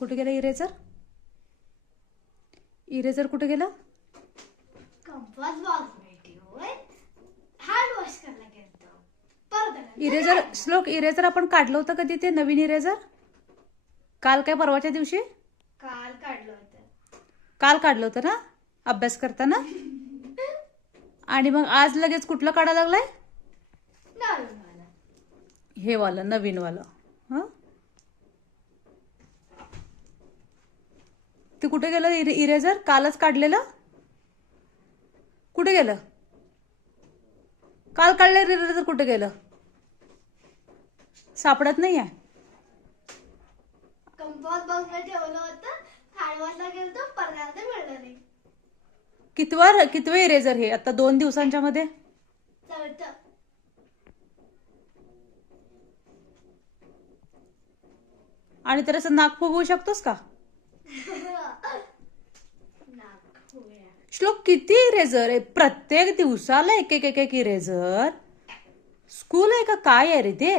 कुठे गेला eraser? Eraser कुठे गेला? कंपास बॉक्स में ठेवून हँड वॉश करायला गेलतो. परत इरेजर श्लोक, इरेजर आपण काढलं होतं कधी ते नवीन इरेजर? काल काय परवाच्या दिवशी? काल काढलं होतं. काल काढलं होतं ना अभ्यास करताना? आणि मग आज लगेच कुठलं काढायला लागलाय? नवीन वाला. हे वालं, नवीन वालं. हं? ते कुठे गेलं इरेजर? कालच काढलेलं कुठे गेलं? काल काढलेलं इरेजर कुठे गेलं? सापडत नाहीये. कंपास बॉक्स मध्ये ठेवलं होतं. हँड वॉशला गेलतो. परत मिळलं नाही. कितवं इरेजर हे आता 2 दिवसांच्या मध्ये? चौथं. आणि तर असं नाक फुगवू शकतोस का? श्लोक, किती इरेजर आहे? प्रत्येक दिवसाला एक एक एक एक इरेजर. स्कूल आहे का काय आहे रे ते?